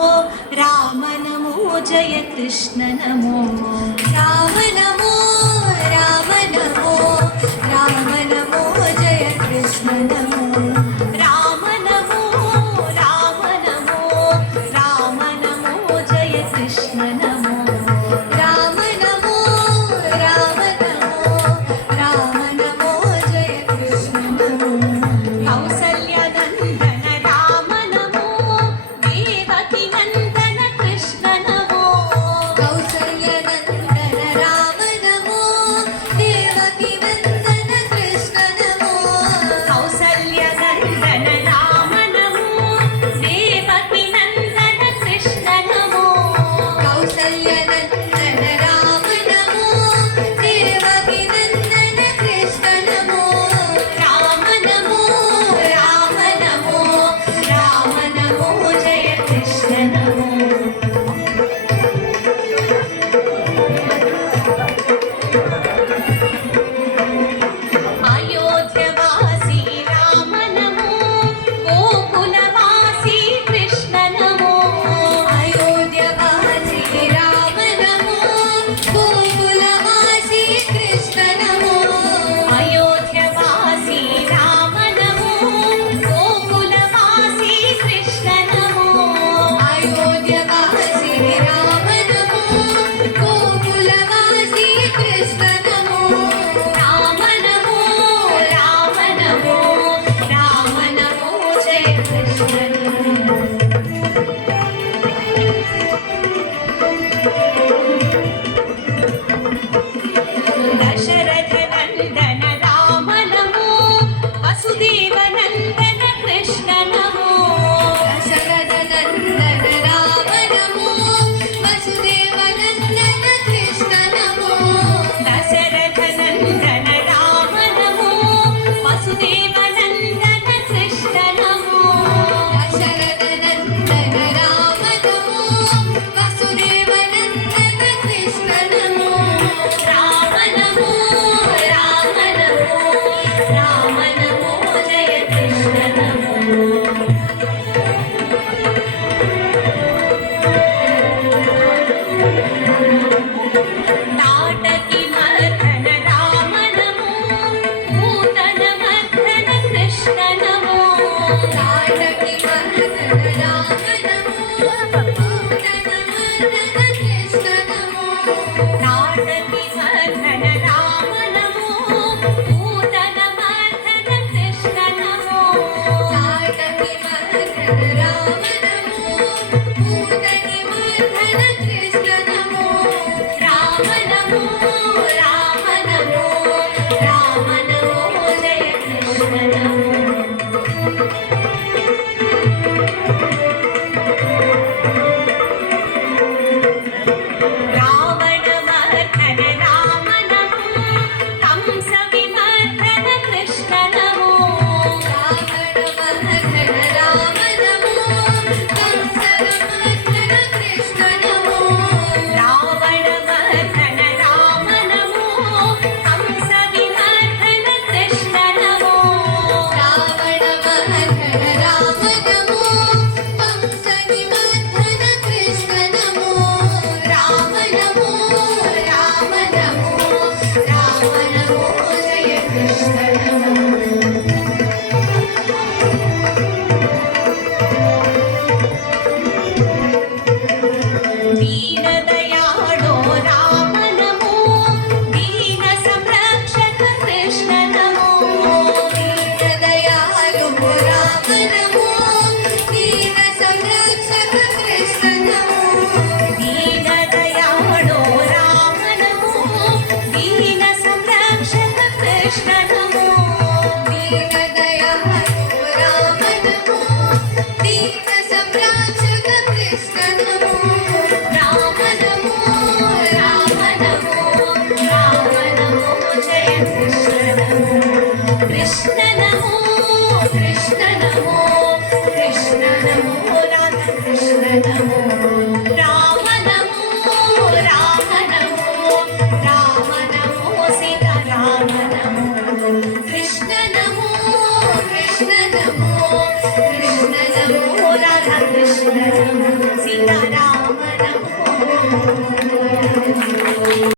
राम नमो जय कृष्ण नमो राम नमो राम नमो राम नमो जय कृष्ण नमो राम नमो राम नमो राम नमो जय कृष्ण नमो राम नमो राम नमो राम नमो जय कृष्ण नमो कौसल्य नंदन राम नमो देवकी नंदन कृष्ण नमो कौसल्य नंदन राम नमो देवकी नंदन कृष्ण नमो कौसल्य नंदन राम नमो देवकी नंदन कृष्ण नमो कौसल्य नंदन राम नमो देवकी नंदन कृष्ण नमो राम नमो राम नमो राम नमो जय कृष्ण नमो अयोध्यवासी राम नमो गोकुलवासी कृष्ण नमो अयोध्यवासी राम नमो गोकुलवासी कृष्ण नमो अयोध्यवासी राम नमो गोकुलवासी कृष्ण नमो अयोध्यवासी राम नमो गोकुलवासी कृष्ण नमो राम नमो राम नमो राम नमो जय कृष्ण नमो दशरथ नंदन राम नमो वसुदेव नंदन कृष्ण नमो दशरथ नंदन राम नमो वसुदेव नंदन कृष्ण नमो दशरथ नंदन राम नमो वसुदेव नंदन कृष्ण नमो दशरथ नंदन राम नमो वसुदेव नंदन कृष्ण नमो राम नमो राम नमो राम नमो जय कृष्ण नमो नाटकी मर्दन राम नमो पूतन मर्दन कृष्ण नमो नाटकी मर्दन राम नमो पूतन मर्दन कृष्ण नमो नाटकी मर्दन राम नमो पूतन मर्दन कृष्ण नमो नाटकी मर्दन राम नमो पूतनि मर्दन कृष्ण नमो राम नमो राम नमो राम नमो जय कृष्ण नमो रावण मर्दन राम नमो कंस विमर्दन कृष्ण नमो रावण मर्दन राम नमो कंस विमर्दन कृष्ण नमो रावण मर्दन राम नमो कंस विमर्दन कृष्ण नमो रावण मर्दन राम नमो कंस विमर्दन कृष्ण नमो राम नमो राम नमो राम नमो जय कृष्ण नमो दीन दयाळो राम नमो दीन संरक्षक कृष्ण नमो दीन दयाळो राम नमो दीन संरक्षक कृष्ण नमो दीन दयाळो राम नमो दीन संरक्षक कृष्ण नमो दीन दयाळो राम नमो दीन संरक्षक कृष्ण नमो राम नमो राम नमो राम नमो जय कृष्ण नमो कृष्ण नमो कृष्ण नमो कृष्ण नमो राधा कृष्ण नमो राम नमो राम नमो राम नमो सीता राम नमो कृष्ण नमो कृष्ण नमो राधा कृष्ण नमो